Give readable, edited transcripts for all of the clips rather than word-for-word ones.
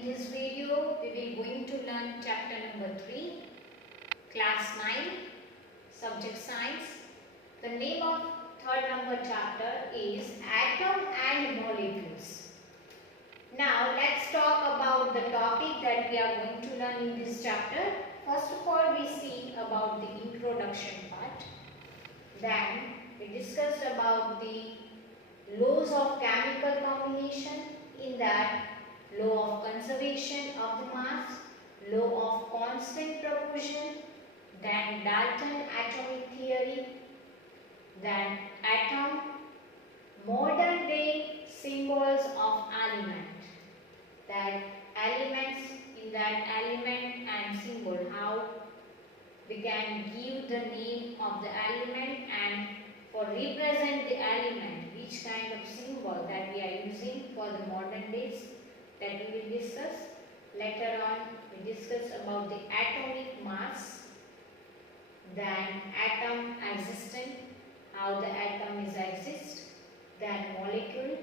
In this video, we will going to learn chapter number 3, class 9, subject science. The name of third number chapter is Atom and Molecules. Now, let's talk about the topic that we are going to learn in this chapter. First of all, we see about the introduction part. Then, we discussed about the laws of chemical combination. In that, law of conservation of the mass, law of constant proportion, then Dalton atomic theory, then atom, modern day symbols of element, that elements, in that element and symbol, how we can give the name of the element, and for represent the element, which kind of symbol that we are using for the modern days, that we will discuss. Later on, we discuss about the atomic mass, then atom existence, how the atom is exist, then molecule,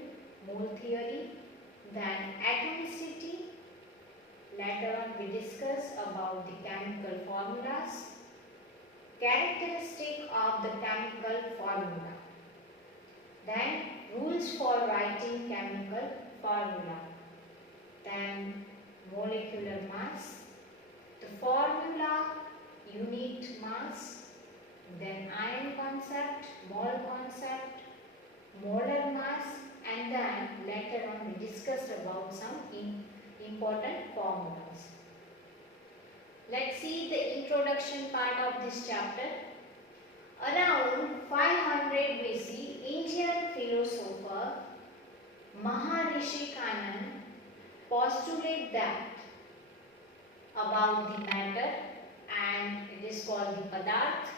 mole theory, then atomicity. Later on, we discuss about the chemical formulas, characteristic of the chemical formula, then rules for writing chemical formula, then molecular mass, the formula, unit mass, then ion concept, mole concept, molar mass, and then later on we discussed about some important formulas. Let's see the introduction part of this chapter. Around 500 BC, Indian philosopher Maharishi Kanan postulate that about the matter, and it is called the Padarth.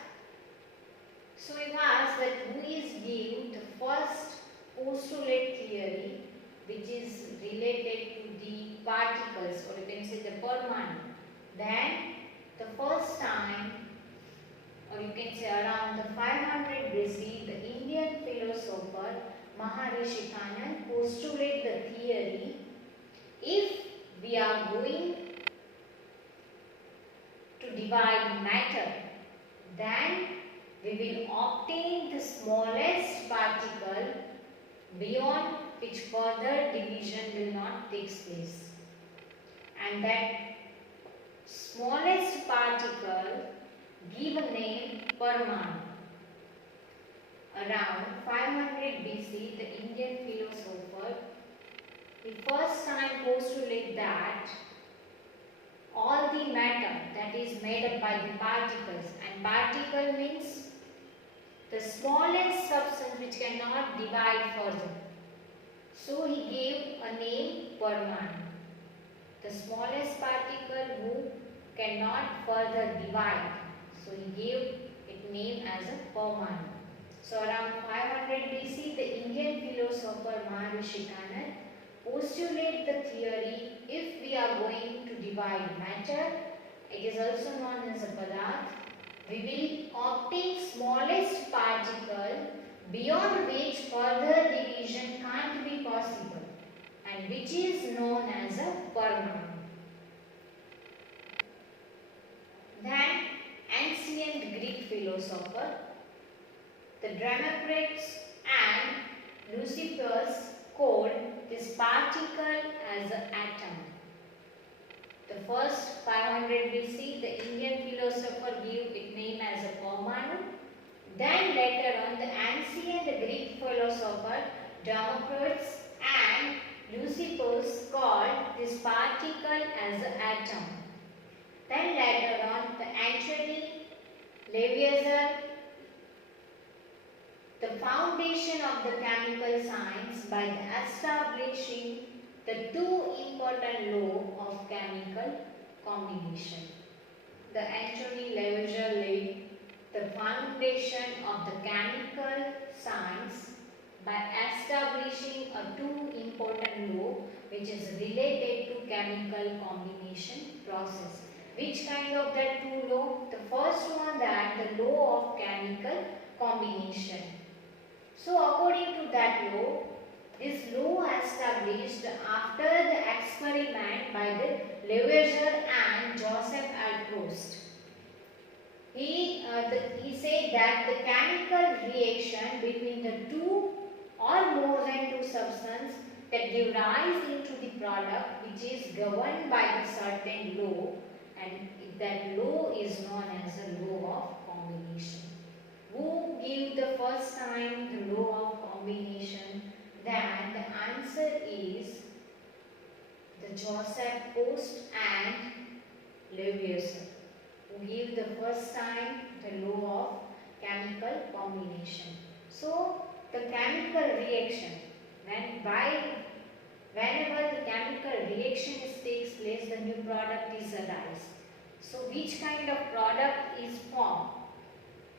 So he asks that who is give the first postulate theory which is related to the particles, or you can say the Parmanu. Then the first time, or you can say around the 500 BC, the Indian philosopher Maharishi Kanan postulate the theory, if we are going to divide matter, then we will obtain the smallest particle beyond which further division will not take place. And that smallest particle give a name Parmanu. Around 500 BC, the Indian philosopher the first time postulate that all the matter that is made up by the particles, and particle means the smallest substance which cannot divide further. So he gave a name Parmanu, the smallest particle who cannot further divide. So he gave it name as a Parmanu. So around 500 BC, the Indian philosopher Maharishi Kanan postulate the theory, if we are going to divide matter, it is also known as a Padarth, we will obtain smallest particle beyond which further division can't be possible, and which is known as a Parmanu. Then ancient Greek philosopher, the Democritus and Leucippus called this particle as an atom. The first 500 BC, the Indian philosopher gave it name as a Parmanu. Then later on, the ancient Greek philosopher Democritus and Leucippus called this particle as an atom. Then later on, the Antony Lavoisier, the foundation of the chemical science by establishing the two important laws of chemical combination. The Antony Lavoisier laid the foundation of the chemical science by establishing a two important law which is related to chemical combination process. Which kind of that two law? The first one, that the law of chemical combination. So according to that law, This law established after the experiment by the Lavoisier and Joseph L. Proust. He said that the chemical reaction between the two or more than two substances that give rise into the product which is governed by the certain law, and that law is known as the law of combination. Who gave the first time the law of combination? Then the answer is the Joseph Proust and Lavoisier, who gave the first time the law of chemical combination. So the chemical reaction, whenever the chemical reaction takes place, the new product is arise. So which kind of product is formed?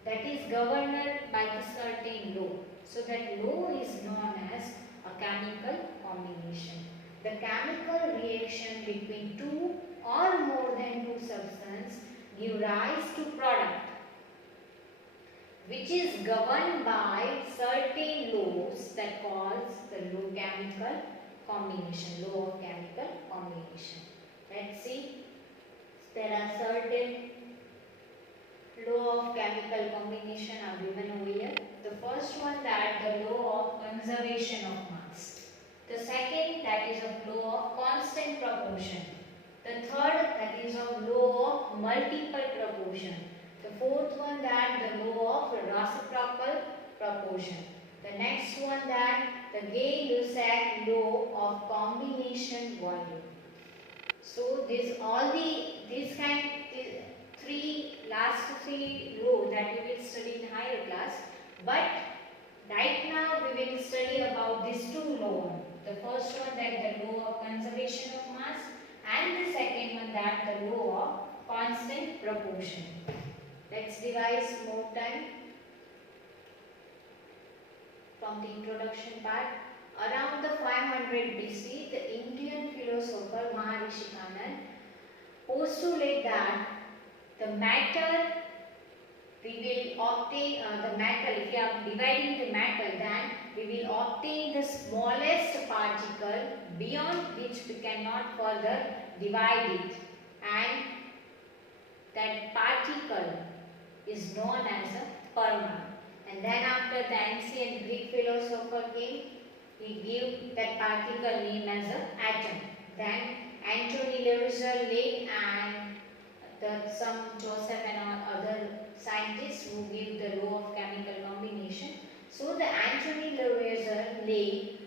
That is governed by the certain law. So that law is known as a chemical combination. The chemical reaction between two or more than two substances give rise to product which is governed by certain laws that calls the law chemical combination, law of chemical combination. Let's see. There are certain law of chemical combination are given over here. The first one, that the law of conservation of mass. The second, that is of law of constant proportion. The third, that is of law of multiple proportion. The fourth one, that the law of reciprocal proportion. The next one, that the Gay-Lussac law of combination volume. So last three laws that we will study in higher class, but right now we will study about these two laws. The first one, that the law of conservation of mass, and the second one, that the law of constant proportion. Let's revise more time from the introduction part. Around the 500 BC, the Indian philosopher Maharishi Manan postulated that the matter we will obtain the metal. If we are dividing the metal, then we will obtain the smallest particle beyond which we cannot further divide it, and that particle is known as a permane. And then after the ancient Greek philosopher came, he gave that particle name as an atom. Then Anthony Lavoisier laid, and some Joseph and other scientists who give the law of chemical combination. So the Anthony Lavoisier laid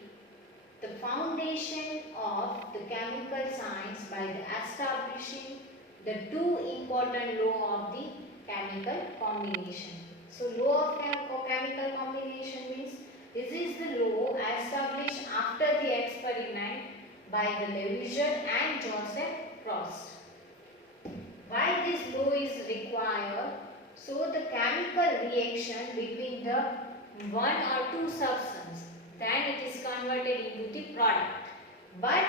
the foundation of the chemical science by establishing the two important law of the chemical combination. So law of chemical combination means this is the law established after the experiment by the Lavoisier and Joseph Proust. Why this law is required? So the chemical reaction between the one or two substances, then it is converted into the product. But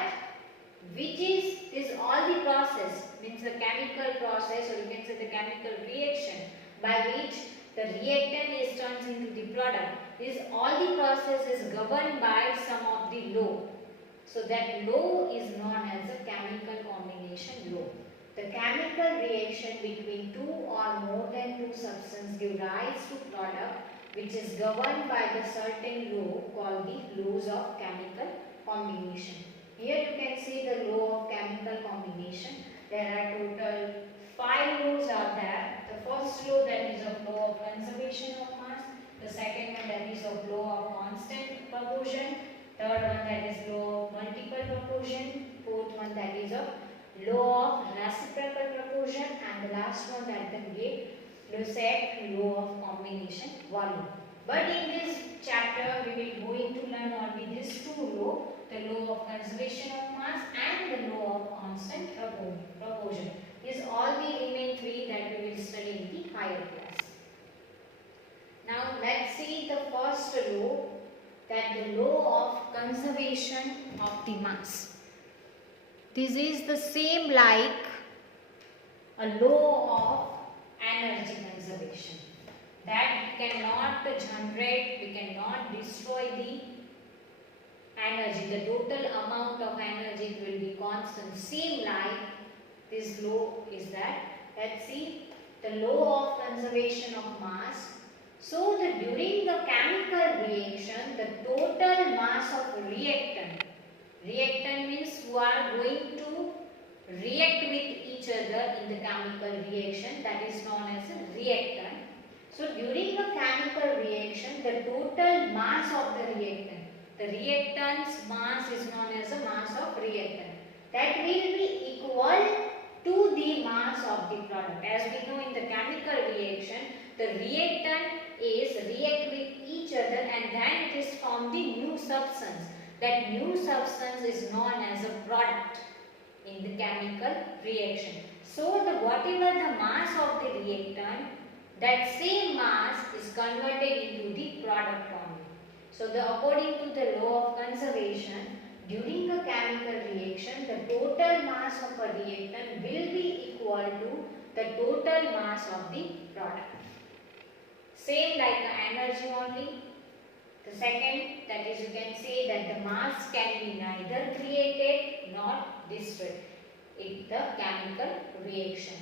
which is all the process, means the chemical process, or you can say the chemical reaction by which the reactant is turned into the product. This all the process is governed by some of the law. So that law is known as a chemical combination law. The chemical reaction between two or more than two substances give rise to product which is governed by the certain law called the laws of chemical combination. Here you can see the law of chemical combination. There are total 5 laws are there. The first law, that is of law of conservation of mass. The second one, that is of law of constant proportion. Third one, that is law of multiple proportion. Fourth one, that is of law of reciprocal proportion. And the last one, that is the Gay-Lussac law of combination volume. But in this chapter, we will going to learn only these two laws, the law of conservation of mass and the law of constant proportion. These all the remaining three that we will study in the higher class. Now let's see the first law, that the law of conservation of the mass. This is the same like a law of energy conservation, that we cannot generate, we cannot destroy the energy, the total amount of energy will be constant, same like this law is that. Let's see the law of conservation of mass. So during the chemical reaction, the total mass of reactant means who are going to react with each other in the chemical reaction, that is known as a reactant. So during a chemical reaction, the total mass of the reactant's mass is known as a mass of reactant. That will be equal to the mass of the product. As we know in the chemical reaction, the reactant is react with each other and then it is formed the new substance. That new substance is known as a product in the chemical reaction. So whatever the mass of the reactant, that same mass is converted into the product only. So according to the law of conservation, during a chemical reaction, the total mass of a reactant will be equal to the total mass of the product. Same like the energy only. The second, that is you can say that the mass can be neither created nor destroyed in the chemical reaction.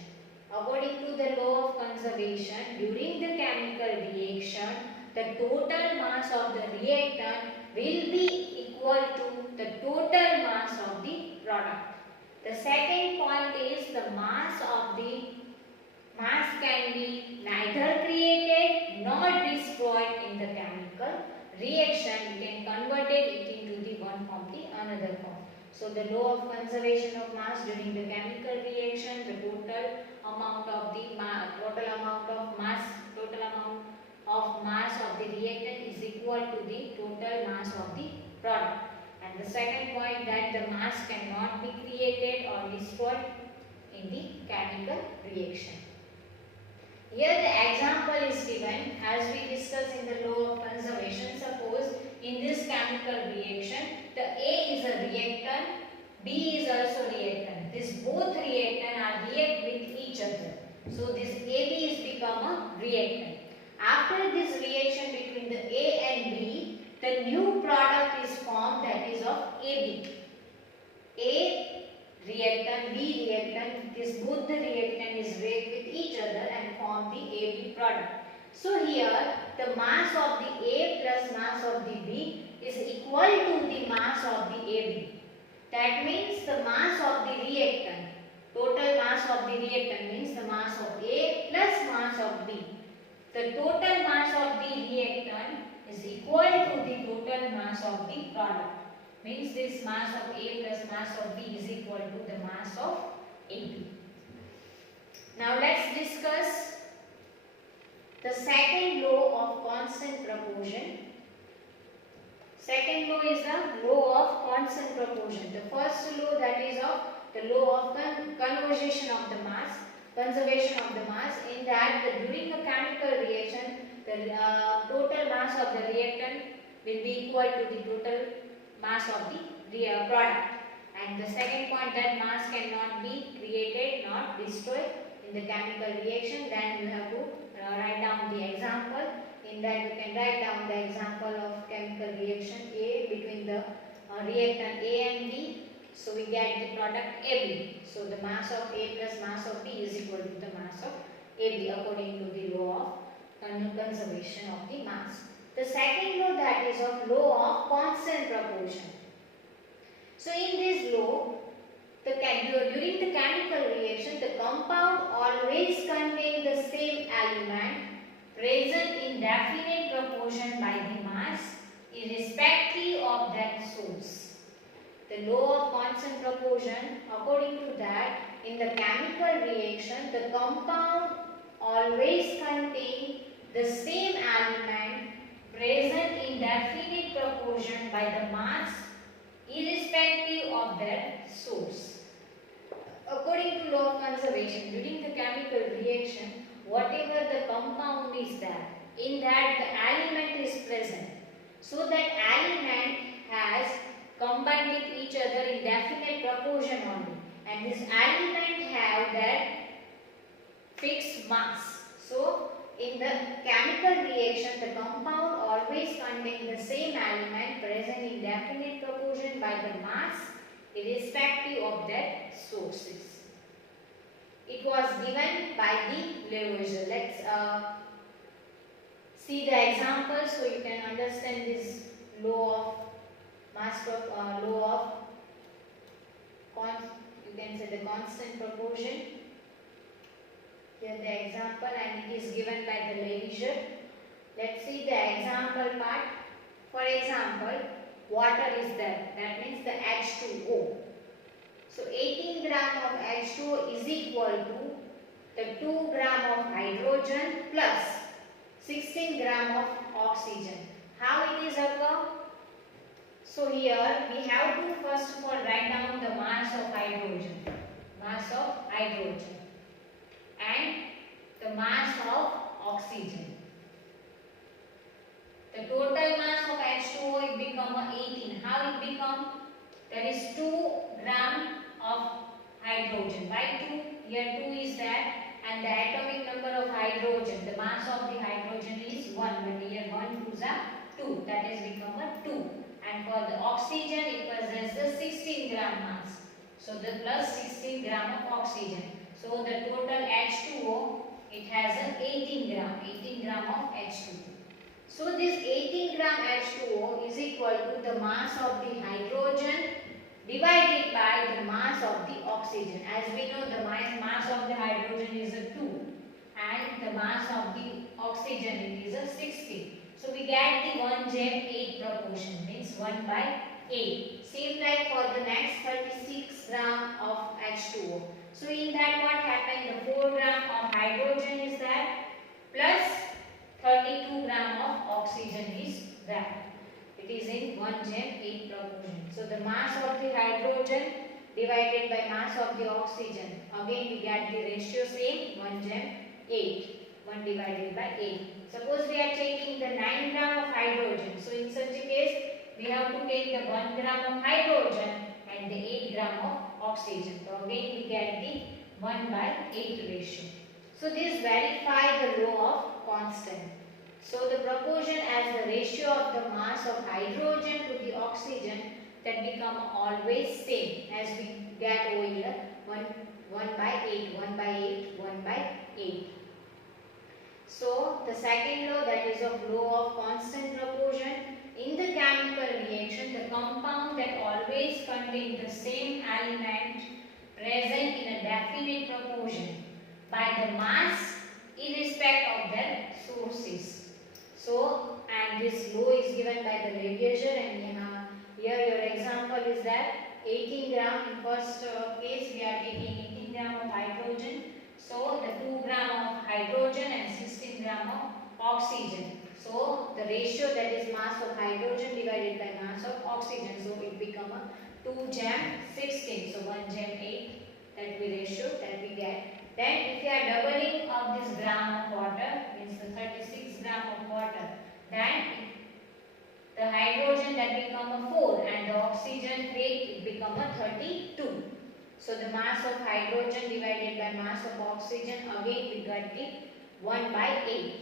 According to the law of conservation, during the chemical reaction, the total mass of the reactant will be equal to the total mass of the product. The second point is the mass can be neither created nor destroyed in the chemical reaction. You can convert it into the one form to another form. So the law of conservation of mass during the chemical reaction, the total amount of mass of the reactant is equal to the total mass of the product. And the second point, that the mass cannot be created or destroyed in the chemical reaction. Here the example is given as we discussed in the law of conservation. Suppose in this chemical reaction, the A is a reactant, B is also reactant. These both reactant are react with each other. So this AB is become a reactant. After this reaction between the A and B, the new product is formed, that is of AB. A reactant, B reactant, this both the reactant is react with each other and form the AB product. So here the mass of the A plus mass of the B is equal to the mass of the AB. That means the mass of the reactant, total mass of the reactant means the mass of A plus mass of B. The total mass of the reactant is equal to the total mass of the product. Means this mass of A plus mass of B is equal to the mass of AB. Now let's discuss the second law of constant proportion. Second law is the law of constant proportion. The first law, that is of the law of conservation of the mass. In that during a chemical reaction, the total mass of the reactant will be equal to the total mass of the product. And the second point, that mass cannot be created nor destroyed in the chemical reaction. Then you have to write down the example. In that you can write down the example of chemical reaction A between the reactant A and B. So we get the product AB. So the mass of A plus mass of B is equal to the mass of AB according to the law of conservation of the mass. The second law, that is of law of constant proportion. So in this law, during the chemical reaction, the compound always contain the same element present in definite proportion by the mass irrespective of that source. The law of constant proportion, according to that, in the chemical reaction, the compound always contain the same element present in definite proportion by the mass irrespective of their source. According to law of conservation, during the chemical reaction, whatever the compound is there, in that the element is present. So that element has combined with each other in definite proportion only. And this element have that fixed mass. So in the chemical reaction, the compound always contain the same element present in definite proportion by the mass irrespective of their sources. It was given by the Lavoisier. Let's see the example so you can understand this law of mass law of you can say the constant proportion. Here the example, and it is given by the Lavoisier. Let's see the example part. For example, water is there. That means the H2O. So 18 gram of H2O is equal to the 2 gram of hydrogen plus 16 gram of oxygen. How it is occur? So here we have to first of all write down the mass of hydrogen. Mass of hydrogen. And the mass of oxygen. The total mass of H2O it become 18. How it become? There is 2 gram of hydrogen. Why 2? Here 2 is there, and the atomic number of hydrogen, the mass of the hydrogen is 1, but here 1 2s are 2. That is become a 2. And for the oxygen it possesses 16 gram mass. So the plus 16 gram of oxygen. So the total H2O it has an 18 gram of H2O. So this 18 gram H2O is equal to the mass of the hydrogen divided by the mass of the oxygen. As we know, the mass of the hydrogen is a 2 and the mass of the oxygen it is a 16. So we get the 1:8 proportion, means 1 by 8. Same like for the next 36 gram of H2O. So in that what happened? The 4 gram of hydrogen is there plus 32 gram of oxygen is there. It is in 1:8 proportion. So the mass of the hydrogen divided by mass of the oxygen. Again we get the ratio same, 1:8. 1 divided by 8. Suppose we are taking the 9 gram of hydrogen. So in such a case we have to take the 1 gram of hydrogen and the 8 gram of oxygen. So again we get the 1 by 8 ratio. So this verify the law of constant. So the proportion as the ratio of the mass of hydrogen to the oxygen that become always same as we get over here 1 by 8, 1 by 8, 1 by 8. So the second law, that is of law of constant proportion. In the chemical reaction, the compound that always contain the same element present in a definite proportion by the mass irrespective of their sources. So, and this law is given by the Lavoisier, and here your example is that 18 gram. In first case we are taking 18 gram of hydrogen. So the 2 gram of hydrogen and 16 gram of oxygen. So the ratio, that is mass of hydrogen divided by mass of oxygen. So it become a 2:16. So 1:8 that we ratio that we get. Then if you are doubling of this gram of water, means the 36 gram of water, then the hydrogen that become a 4 and the oxygen weight it become a 32. So the mass of hydrogen divided by mass of oxygen, again we got the 1 by 8.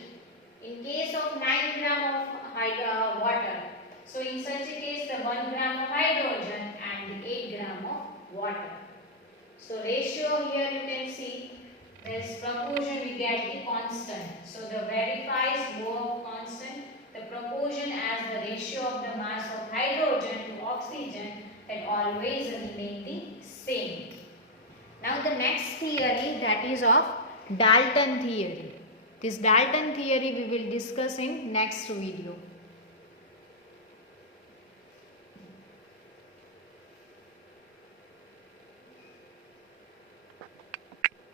In case of 9 gram of water, so in such a case the 1 gram of hydrogen and the 8 gram of water. So ratio here you can see this proportion we get the constant. So the verifies law of constant, the proportion as the ratio of the mass of hydrogen to oxygen that always remain the same. Now the next theory, that is of Dalton theory. This Dalton theory we will discuss in next video.